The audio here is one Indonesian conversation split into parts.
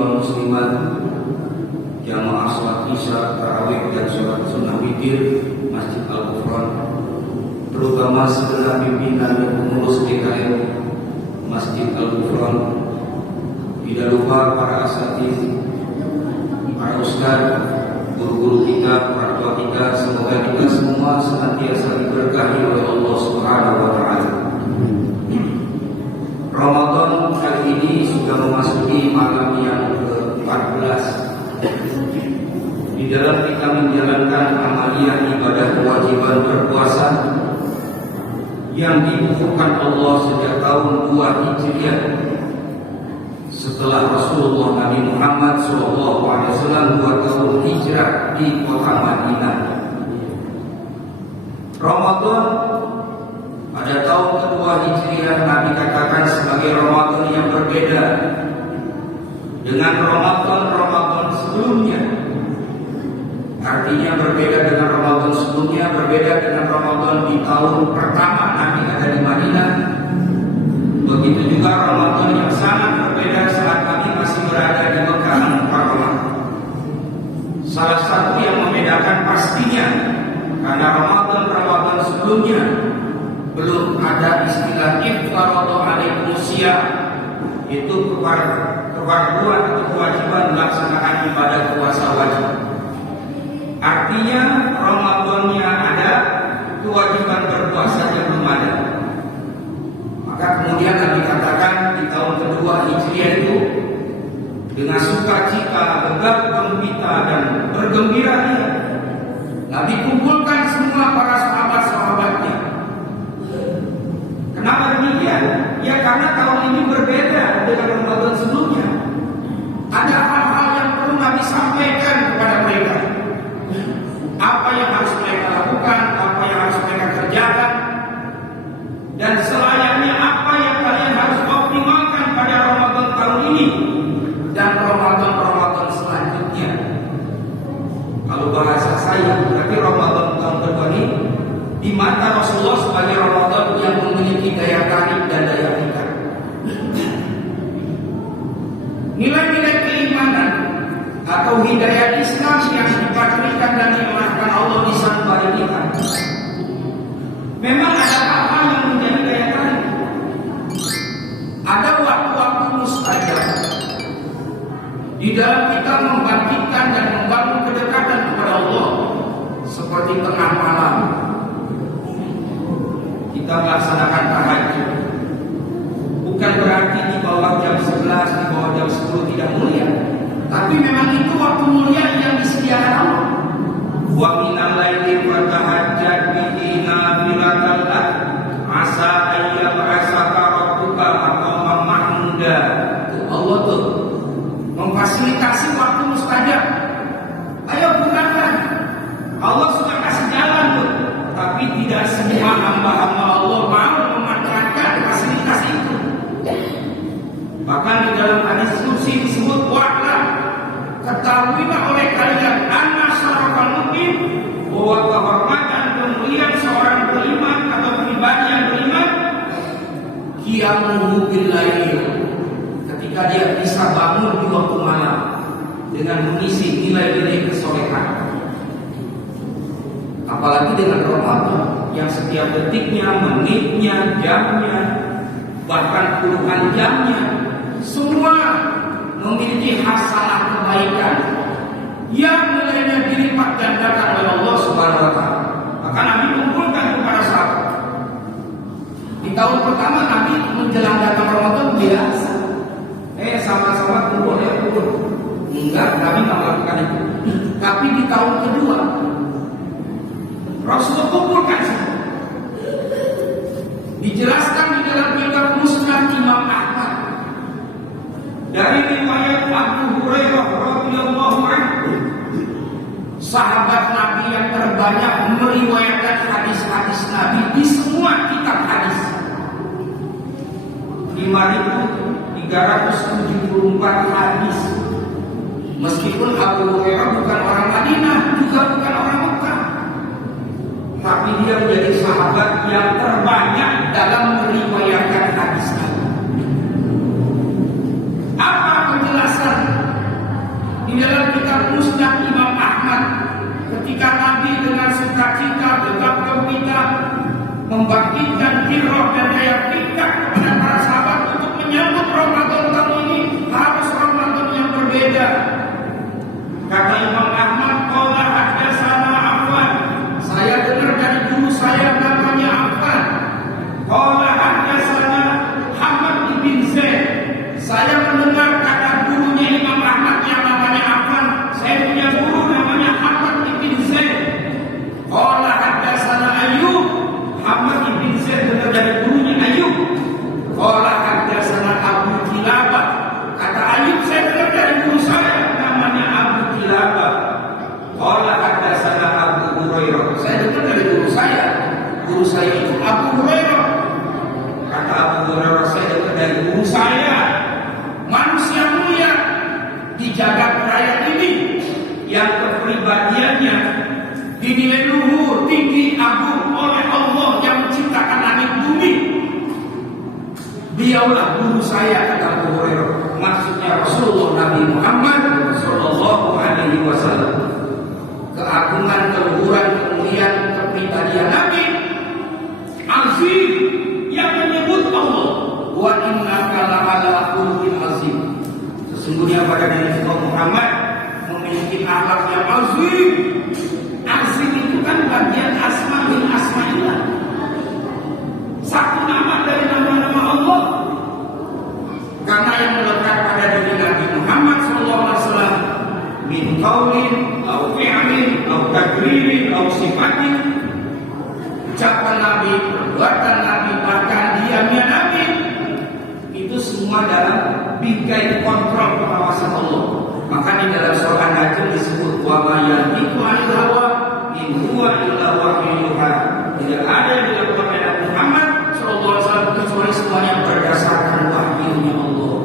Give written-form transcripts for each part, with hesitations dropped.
wal muslimat, jamaah sholat isya, tarawih dan sholat sunnah witir Masjid Al-Ghufran, terutama segenap pimpinan dan pengurus DKM Masjid Al-Ghufran. Tidak lupa para asatidz, para ustaz, guru-guru kita, para tua kita, semoga kita semua senantiasa diberkahi oleh Allah Subhanahu wa taala. Ramadan kali ini sudah memasuki malam yang ke-14. Di dalam kita menjalankan amaliyah ibadah kewajiban berpuasa yang dibukukan Allah sejak tahun 2 Hijriah, setelah Rasulullah Nabi Muhammad SAW 2 tahun hijrah di kota Madinah. Ramadan pada tahun kedua Hijriah Nabi katakan sebagai Ramadan yang berbeda dengan Ramadan sebelumnya. Artinya berbeda dengan Ramadan sebelumnya, berbeda dengan Ramadan di tahun pertama Nabi ada di Madinah. Begitu juga Ramadan yang sangat berbeda saat Nabi masih berada di Mekah Mukarramah. Salah satu yang membedakan pastinya karena Ramadan sebelumnya belum ada istilah iftaradu alaikumusya, itu kewajiban atau kewajiban melaksanakan ibadah puasa wajib. Artinya Ramadannya ada, kewajiban berpuasanya belum ada. Maka kemudian Nabi katakan di tahun kedua Hijriah itu dengan sukacita, gegap gembira dan bergembira dia Nabi kumpulkan semua para sahabat-sahabatnya. Kenapa demikian? Ya karena tahun ini berbeda dengan Ramadan sebelumnya. Ada hal-hal yang perlu Nabi sampaikan kepada mereka. Apa yang harus mereka lakukan, apa yang harus mereka kerjakan, dan selayaknya apa yang kalian harus optimalkan pada Ramadan tahun ini dan Ramadan selanjutnya. Kalau bahasa saya berarti Ramadan tahun kedua ini di mata Rasulullah sebagai Ramadan yang memiliki daya tarik dan daya pikat. Nilai-nilai keimanan atau hidayah Islam yang dipatrikan dan diarahkan Allah di sanubari kita. Memang ada hal-hal yang menjadi daya tarik. Ada waktu-waktu mustajab di dalam kita membangkitkan dan membangun kedekatan kepada Allah, seperti tengah malam kita melaksanakan tahajud. Bukan berarti di bawah jam 11, di bawah jam 10 tidak mulia, tapi memang itu waktu mulia yang disediakan Allah. Wa minal laili fatahajjad bihi nafilatan lak asa ayyab'asaka rabbuka maqaman mahmuda. Allah tuh memfasilitasi waktu mustajab. Ayo gunakan. Allah sudah kasih jalan tuh, tapi tidak semua hamba-hamba Allah mau memanfaatkan fasilitas itu. Bahkan di dalam hadis qudsi disebut wa'lam, ketahuilah oleh kalian anna syarafal mukmin, bahwa kehormatan kemuliaan seorang beriman atau pribadi yang beriman qiyamuhu bil lail, ketika dia bisa bangun di waktu malam dengan mengisi nilai-nilai kesolehan. Apalagi dengan Ramadan yang setiap detiknya, menitnya, jamnya, bahkan puluhan jamnya semua memiliki hasanah kebaikan yang nilainya dilipat gandakan oleh Allah Subhanahu wa taala. Maka Nabi kumpulkan kepada sahabat. Di tahun pertama Nabi menjelang datang Ramadan biasa. Sama-sama kumpul ya kumpul. Enggak, Nabi tidak melakukan itu. Tapi di tahun kedua Rasulullah kumpulkan semua. Dijelaskan di dalam kitab Musnad Imam Ahmad dari riwayat Abu Hurairah radhiyallahu anhu, sahabat Nabi yang terbanyak meriwayatkan hadis-hadis Nabi di semua kitab hadis. 5.374 hadis. Meskipun Abu Hurairah bukan orang Madinah, juga bukan orang Mekah, tapi dia menjadi sahabat yang terbanyak dalam meriwayatkan hadis Nabi. Apa penjelasan giroh dan daya pikat kepada para sahabat untuk menyambut Ramadan tahun ini harus Ramadan yang berbeda. Kata Imam Ahmad, qala hadatsana Affan, saya dengar dari guru saya namanya Affan. Qala hadatsana Hamad bin Zaid, saya mendengar kata gurunya Imam Ahmad yang namanya Affan. Saya punya guru namanya Hamad bin Zaid. Qala hadatsana Ayyub, Hamad bin Zaid dengar dari gurunya Ayyub. Qala hadatsana Abu Kilabah, kata Ayyub saya dengar dari guru saya namanya Abu Kilabah. Qala hadatsana Abu Hurairah, saya dengar dari guru saya itu Abu Hurairah. Kata Abu Hurairah, saya dengar dari guru saya, manusia mulia di jagat raya ini yang kepribadiannya dinilai luhur, tinggi, agung oleh Allah yang menciptakan langit bumi. Dialah guru saya, kata Abu Hurairah. Maksudnya Rasulullah Nabi Muhammad Sallallahu Alaihi Wasallam. Keagungan, keluhuran, kemuliaan, kepribadian Nabi azim yang menyebut Allah, wa innaka la'ala khuluqin azim. Sesungguhnya pada diri Muhammad memiliki akhlak yang azim. Azim itu kan bagian asma min asma'illah, satu nama dari nama-nama Allah. Karena yang melekat pada diri Nabi Muhammad SAW min qaulin au fi'lin au takririn au sifatin, ucapan Nabi, perbuatan Nabi, bahkan diamnya Nabi, itu semua dalam bingkai kontrol pengawasan Allah. Maka di dalam surah An-Najm disebut wa ma yantiqu 'anil hawa in huwa illa wahyun yuha. Tidak ada yang dilakukan oleh Nabi Muhammad sallallahu alaihi wasallam kecuali semuanya berdasarkan wahyunya Allah.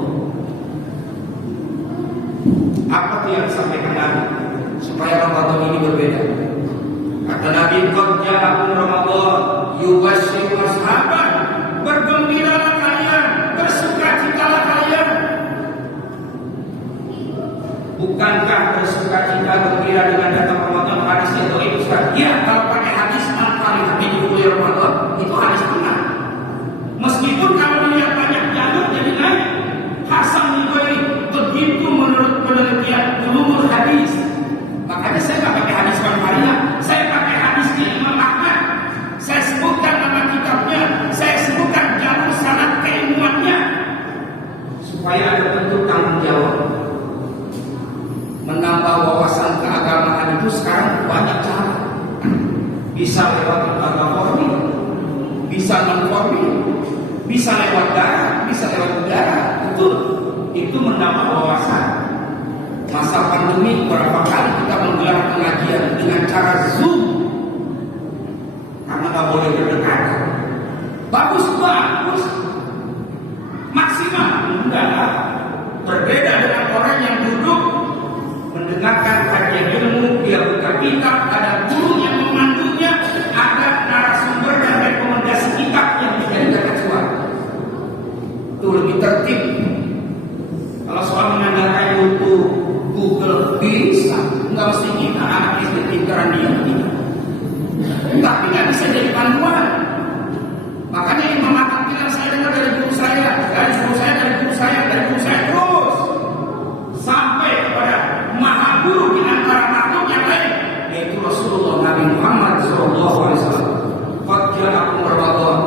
Apa itu yang disampaikan Nabi supaya Ramadan ini berbeda? Kata Nabi, qad ja'akum Ramadan yubashshiru ashaban, bergembiralah kalian, bersukacitalah kalian. Bukankah bersukacita gembira dengan datang Ramadan hadisnya dhaif Ustaz? Ya, kalau pakai hadis al-Farih bin Ramadan itu hadis benar. Meskipun kalau dilihat banyak jalur jadi naik. Hasan Nidoi begitu menurut penelitian ulumul hadis. Makanya saya nggak pakai hadis al-Farih, saya pakai hadisnya Imam Ahmad. Saya sebutkan nama kitabnya, saya sebutkan jalur sanad keilmuannya supaya ada bentuk tanggung jawab. Menambah wawasan keagamaan itu sekarang banyak cara. Bisa lewat lembaga formil, bisa non formil, bisa lewat darat, bisa lewat udara. Betul, itu menambah wawasan. Masa pandemi berapa kali kita menggelar pengajian dengan cara Zoom karena nggak boleh berdekatan. Bagus, maksimal. Enggak, berbeda dengan orang yang duduk mendengarkan kajian ilmu, dia buka kitab, ada guru yang memandunya, ada narasumber dan rekomendasi kitab yang dijadikan acuan. Itu lebih tertib. Kalau soal mengandalkan YouTube, Google bisa, nggak mesti kita anak istri pintaran dia, tapi nggak bisa jadi panduan. Makanya Imam Ahmad bilang, saya dengar dari guru saya, dari guru saya, dari guru saya, dari guru saya, terus sampai kepada maha guru di antara makhluk yang lain, yaitu Rasulullah Nabi Muhammad SAW. Qad ja'akum Ramadan,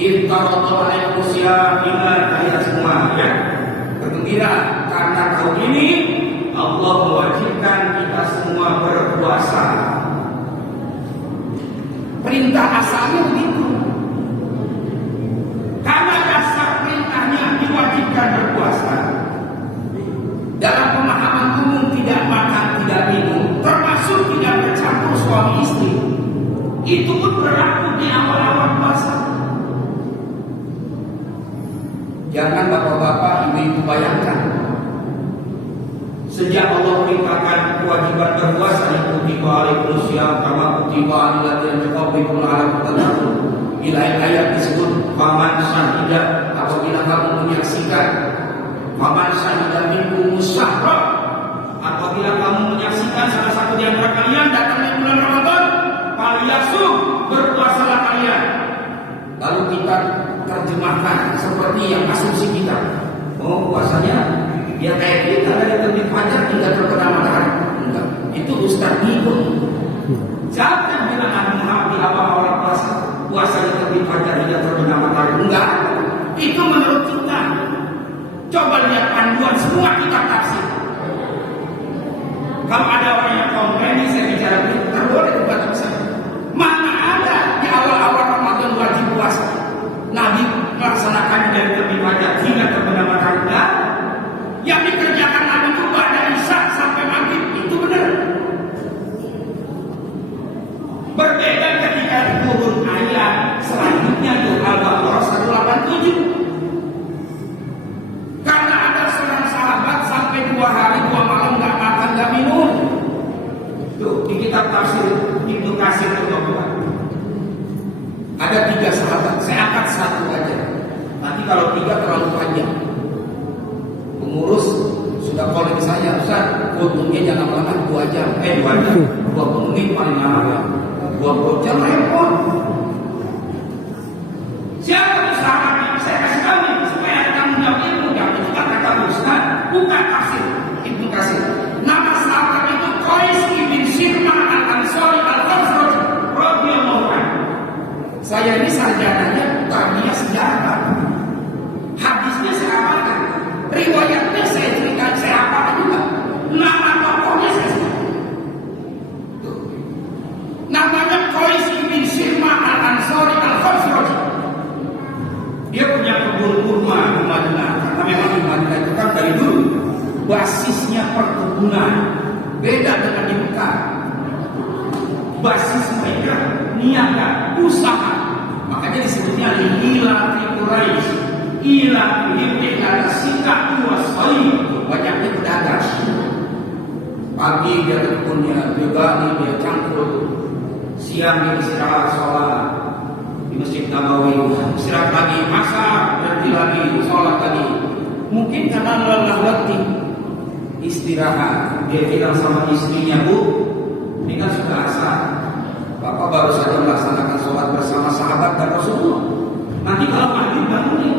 iftarada alaikum siyam ayat semua, ya. Bergembira karena tahun ini Allah mewajibkan kita semua berpuasa. Perintah asalnya begitu. Karena dasar perintahnya diwajibkan berpuasa. Dalam pemahaman umum tidak makan, tidak minum, termasuk tidak bercampur suami istri. Itu pun berlaku di awal-awal puasa. Jangan bapak-bapak, ibu-ibu bayangkan. Sejak Allah perintahkan kewajiban berpuasa di kutiba alaikum syiyam kama kutiba alal ladzina min qablikum la'allakum tattaqun. Bila ayat disebut faman syahida, apabila kamu menyaksikan, faman syahida minkum syahra, apabila kamu menyaksikan salah satu di antara kalian datangnya bulan Ramadan, falyasum, berpuasalah kalian. lalu kita terjemahkan seperti yang asumsi kita. Oh, puasanya ya kayak kita dari terbit fajar hingga terbenam matahari. Enggak, itu Ustaz Niko. Siapa yang bilang Nabi Muhammad di awal-awal puasa di terbit fajar hingga terbenam matahari? Enggak, itu menurut kita. Coba lihat panduan semua kitab tafsir. Kalau ada orang yang komplain, saya bicara begitu, boleh dibaca saya. Mana ada di awal-awal Ramadan wajib puasa? Nabi melaksanakan dari terbit fajar hingga terbenam matahari. Nah, yang dikerjakan Nabi itu pada Isya sampai maghrib, itu benar. Berbeda ketika turun ayat selanjutnya itu Al-Baqarah 187. Karena ada seorang sahabat sampai 2 hari 2 malam nggak makan nggak minum. Tuh di kitab tafsir Ibnu Katsir ada 3 sahabat. Saya angkat 1 aja. Nanti kalau 3 terlalu panjang. Pengurus sudah calling saya, Ustaz, untungnya jangan lama 2 jam. 2 jam, 20 menit paling lama. 20 jam repot. Siapa itu sahabatnya? Saya kasih tahu nih supaya ada tanggung jawab ilmu. Yang itu kata Ustaz, bukan tafsir Ibnu Katsir. Nama sahabat itu Qais bin Sirma al-Ansari al-Khazraji radhiyallahu anhu. Saya ini sarjananya tadinya sejarah. Hadisnya saya hafalkan. Riwayatnya saya ceritakan, saya hafalkan juga. Nama tokohnya saya sebut. Namanya Qais bin Sirma al-Ansari al-Khazraji. Dia punya kebun kurma di Madinah. Karena memang di Madinah itu kan dari dulu basisnya perkebunan. Beda dengan di Mekah. Basis mereka niaga, usaha. Makanya disebutnya ila Quraisy, ila hibbi ala sikah wasai. Banyaknya pedagang. Pagi dia ke kebunnya, dia gali, dia cangkul. Siang dia istirahat sholat di Masjid Nabawi, istirahat lagi, masak, berhenti lagi, sholat lagi. Mungkin karena lelah letih istirahat, dia bilang sama istrinya, Bu, ini kan sudah asar, Bapak baru saja melaksanakan sholat bersama sahabat dan Rasulullah. Nanti kalau maghrib bangunin.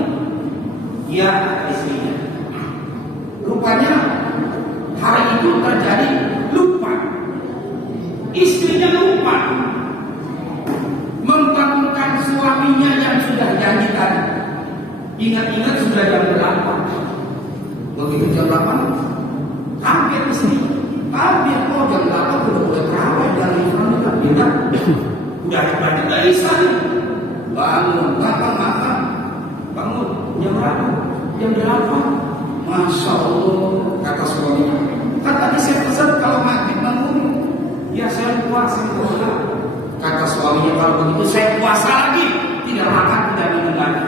Ya, istrinya. Rupanya hari itu terjadi lupa. Istrinya lupa membangunkan suaminya yang sudah janji tadi. Ingat-ingat sudah jam 8. Begitu jam 8, hampir istri. Hampir jam 8 udah mulai terawih dari Islam tidak. Udah ibadah nggak bisa nih. Bangun, makan. Bangun jam berapa? Jam 8. Masya Allah, kata suaminya. Kan tadi saya pesan kalau maghrib bangun. Ya saya puasa. Kata suaminya, kalau begitu saya puasa lagi, tidak makan, tidak minum lagi.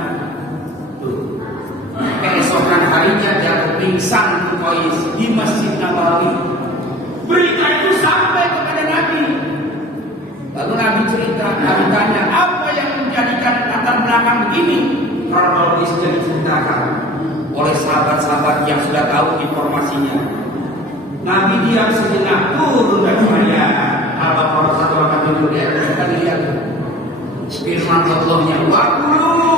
Keesokan harinya jatuh pingsan Qais di Masjid Nabawi. Berita itu sampai kepada Nabi. Lalu Nabi cerita, Nabi tanya, apa yang menjadikan latar belakang begini? Kronologis diceritakan oleh sahabat-sahabat yang sudah tahu informasinya. Nabi diam sejenak, turun dari ayat Al-Baqarah 187. Kita lihat firman Allahnya, wakulu,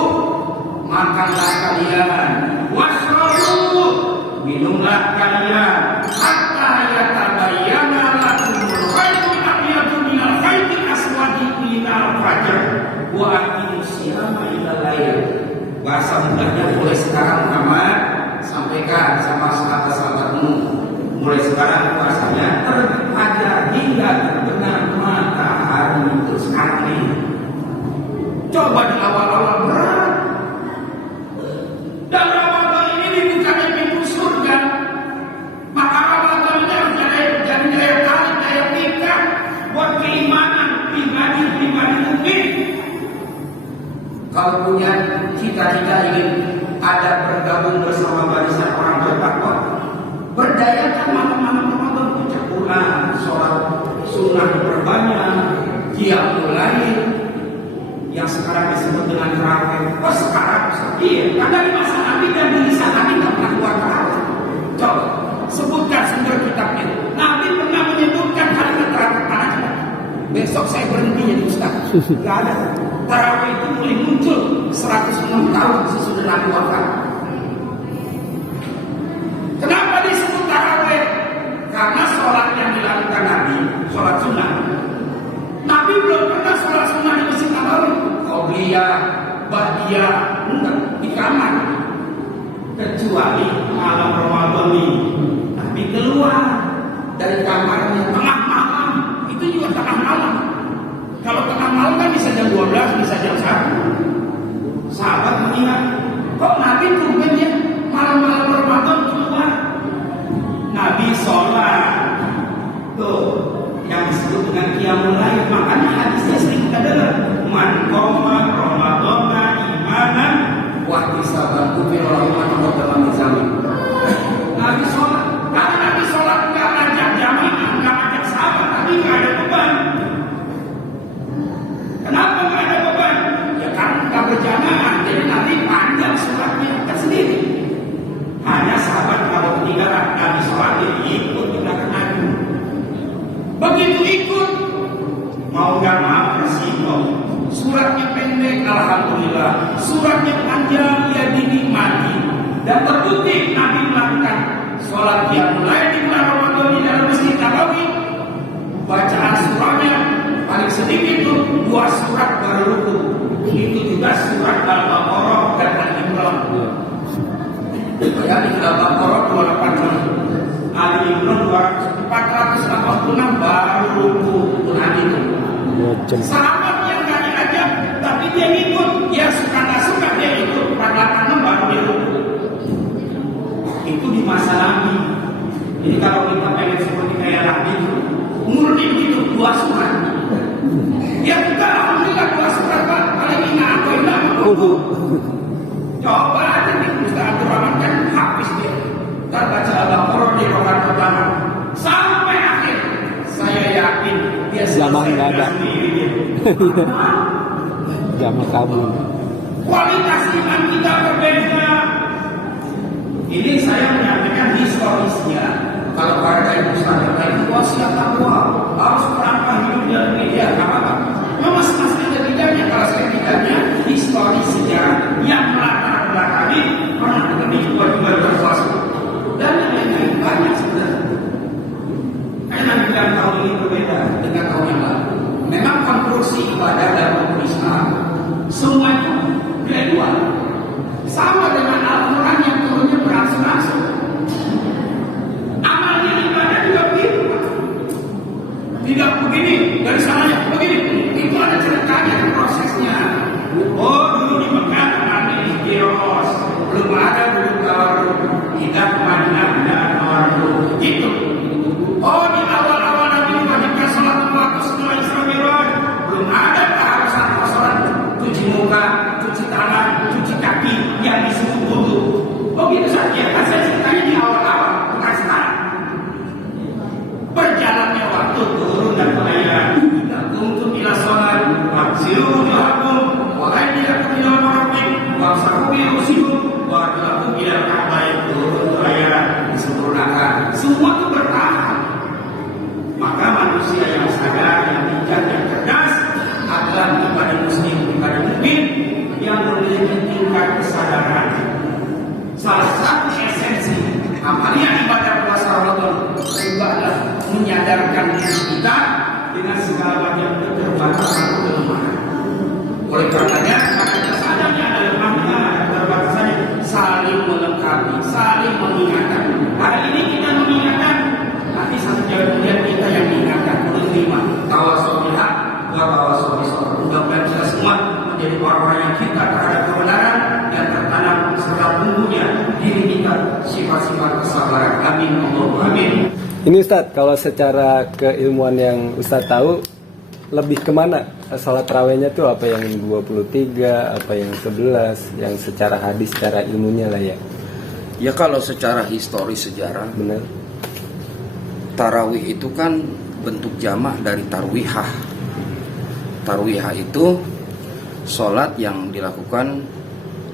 makanlah kalian, wasrabu, minumlah kalian, hatta yatabayyana lakumul khaytul abyadu minal khaytil aswadi minal fajr, wa aqimus siyama ilal lail. Bahasa mudahnya, mulai sekarang Muhammad sampaikan sama sahabat-sahabatmu, mulai sekarang puasanya terbit fajar hingga terbenam matahari. Itu sekarang ini. Coba di awal-awal berat. Dan Ramadan ini dibukakan pintu surga. Maka Ramadan ini harus jadi daya tarik, daya pikat buat keimanan pribadi-pribadi mukmin. Kalau punya cita-cita ingin ada bergabung bersama barisan orang bertakwa, berdayakan malam-malam Ramadan, baca Quran, sholat sunnah diperbanyak, qiyamul lail yang sekarang disebut dengan tarawih. Oh sekarang? Iya, karena di masa Nabi dan di lisan Nabi tidak pernah keluar tarawih. Coba sebutkan sumber kitabnya. Nabi pernah menyebutkan kalimat tarawih. Besok saya berhenti jadi ustaz. Nggak ada. Tarawih itu mulai muncul 106 tahun sesudah Nabi wafat. Kenapa disebut tarawih? Karena sholat yang dilakukan Nabi, sholat sunnah. Nabi belum pernah sholat sunnah di Masjid Nabawi. Qobliyah, Ba'diyah, enggak, di kamar. Kecuali malam Ramadan ini, Nabi keluar dari kamarnya tengah malam. Itu juga tengah malam. Kalau tengah malam kan bisa jam 12, bisa jam 1. Sahabat mengingat, kok Nabi tumben ya malam-malam Ramadan keluar? Nabi sholat. Tuh, yang disebut dengan qiyamul lail. Makanya hadisnya sering kita dengar, man qoma ramadhana imanan wa ihtisaban ghufira lahu ma taqaddama min dzambi. Nabi sholat. Karena Nabi sholat nggak ngajak jamaah, nggak ngajak sahabat, Nabi nggak ada beban. Kenapa nggak ada beban? Ya karena nggak berjamaah, jadi nanti panjang sholatnya kita sendiri. Hanya sahabat kalau ketinggalan Nabi sholat dia ikut di belakang Nabi. Begitu ikut, mau nggak mau resiko. Suratnya pendek, alhamdulillah. Suratnya panjang, ya dinikmati. Dan terbukti Nabi melakukan sholat qiyamul lail di bulan Ramadan di dalam Masjid Nabawi. Bacaan surahnya paling sedikit itu 2 surat baru ruku. Itu juga surat Al-Baqarah dan Al-Imran. Ya, di Al-Baqarah 286, Al-Imran 486 baru ruku. Itu Nabi itu. Sahabat yang gak diajak, tapi dia ikut. Ya suka gak suka dia ikut. 486 baru dia ruku. Itu di masa Nabi. Jadi kalau kita pengen seperti kayak Nabi, murni itu 2 surat. Ya juga alhamdulillah 2 surat Pak. Paling ingat apa ingat. Coba aja nih Ustaz Abdul Rahman kan habis dia. Ntar baca Al-Baqarah di rakaat pertama sampai akhir. Saya yakin dia selesai sendiri dia. Jamaah kamu. Kualitas iman kita berbeda. Ini saya menyampaikan historisnya. Kalau pada ibu sadar tadi wasiat takwa harus merangkah hidup dalam media apa? Memang masing-masing ada bedanya. Kalau saya bedanya historis sejarah yang melatar belakangi pernah terjadi juga berpuasa dan yang lain-lain banyak sebenarnya. Karena Nabi bilang tahun ini berbeda dengan tahun yang lalu. Memang konstruksi ibadah dalam Islam semua itu gradual. Sama dengan Al-Quran yang turunnya berangsur-angsur. Amalnya ibadah juga begitu. Tidak begini, dari sananya begini. Itu ada ceritanya dan prosesnya. Oh dulu di Mekah Nabi Istiros, belum ada belum tawarruk. Tidak ke Madinah tidak tawarruk. Gitu. Oh di awal-awal Nabi diwajibkan sholat waktu setelah Isra Mi'raj, belum ada keharusan sholat cuci muka, cuci tangan, cuci kaki yang disebut wudu. Begitu saja. Kan saya ceritanya di awal-awal, bukan sekarang. Berjalannya waktu turun dan ayat. Tidak kuntum ila sholat, maksiru dilakum, wahai tidak ila marafik, waksaku birusikum, wahai ila kabaik turun ayat disempurnakan. Semua itu bertahan. Maka manusia yang sadar, yang bijak, yang cerdas adalah kepada muslim, kepada mukmin yang memiliki tingkat kesadaran. Salah satu esensi amalia ibadah puasa Ramadan juga adalah menyadarkan diri kita dengan segala macam keterbatasan kelemahan. Oleh karenanya, makanya sadarnya ada lemahnya, ada keterbatasannya, saling melengkapi, saling mengingatkan. Hari ini kita mengingatkan, nanti satu jam kemudian kita yang mengingatkan. Menerima tawassul bil haq wa tawassul bis sabr. Mudah-mudahan kita semua menjadi orang-orang yang cinta terhadap kebenaran dan tertanam serta tumbuhnya diri kita sifat-sifat kesabaran. Amin Allahumma amin. Ini Ustaz, kalau secara keilmuan yang Ustaz tahu, lebih kemana sholat tarawihnya tuh? Apa yang 23, apa yang 11, yang secara hadis, secara ilmunya lah ya? Ya kalau secara historis sejarah, benar. Tarawih itu kan bentuk jamak dari tarwihah. Tarwihah itu sholat yang dilakukan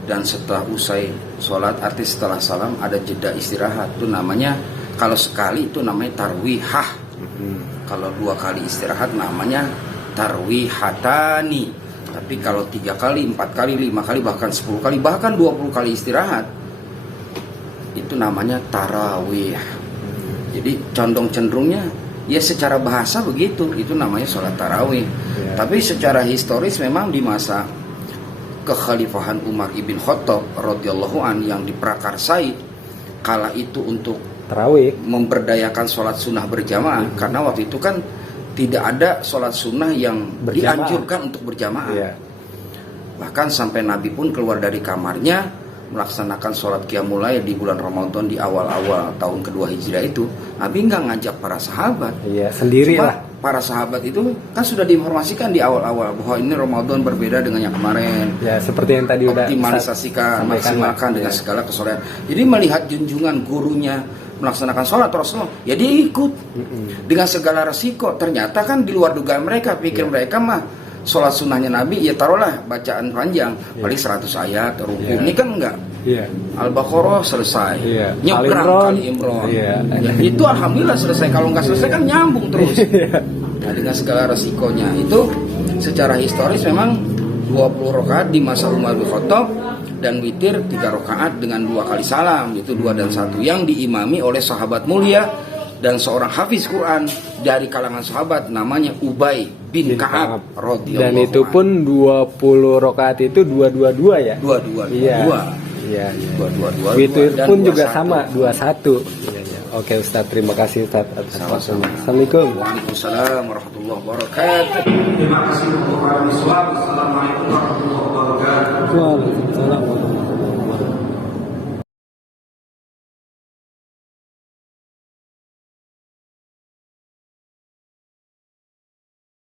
dan setelah usai sholat, arti setelah salam ada jeda istirahat. Itu namanya, kalau sekali itu namanya tarwihah. Kalau 2 kali istirahat namanya tarwihatani. Tapi kalau 3 kali, 4 kali, 5 kali, bahkan 10 kali, bahkan 20 kali istirahat, itu namanya tarawih. Jadi condong cenderungnya ya secara bahasa begitu, itu namanya sholat tarawih. Tapi secara historis memang di masa kekhalifahan Umar ibn Khattab radhiyallahu an yang diprakarsai kala itu untuk Tarawih memberdayakan sholat sunnah berjamaah, karena waktu itu kan tidak ada sholat sunnah yang Berjamaah. dianjurkan untuk berjamaah. Iya. Bahkan sampai Nabi pun keluar dari kamarnya melaksanakan sholat qiyamul lail di bulan Ramadan di awal-awal tahun kedua Hijriah itu, Nabi nggak ngajak para sahabat. Iya, sendiri Cuma lah. para sahabat itu kan sudah diinformasikan di awal-awal bahwa ini Ramadan berbeda dengan yang kemarin. Ya, seperti yang tadi udah Optimalisasikan, sampaikan, maksimalkan Pak. dengan Ya. segala kesolehan. Jadi melihat junjungan gurunya melaksanakan sholat Rasulullah, ya dia ikut dengan segala resiko. Ternyata kan di luar dugaan mereka, pikir mereka mah sholat sunnahnya Nabi ya taruhlah bacaan panjang, paling 100 ayat ruku. Ini kan enggak. Iya. Al-Baqarah selesai, Iya. nyebrang Al-Imran. kali Imran. Iya. Ya, itu alhamdulillah selesai. Kalau nggak selesai kan nyambung terus. Iya. Nah, dengan segala resikonya itu secara historis memang 20 rakaat di masa Umar bin Khattab dan witir 3 rakaat dengan 2 kali salam, itu 2 dan 1 yang diimami oleh sahabat mulia dan seorang hafiz Quran dari kalangan sahabat namanya Ubay bin Ka'ab radhiyallahu Dan itu anhu. pun 20 rakaat itu 222 ya. dua. Iya. Iya, iya. Dua. Witir Dan pun juga 21. sama 21. Iya, iya. Oke Ustaz, terima kasih Ustaz atas Sama-sama. waktunya. Assalamualaikum. Waalaikumsalam warahmatullahi wabarakatuh. Terima kasih untuk para siswa. Wassalamualaikum warahmatullahi wabarakatuh. Waalaikumsalam.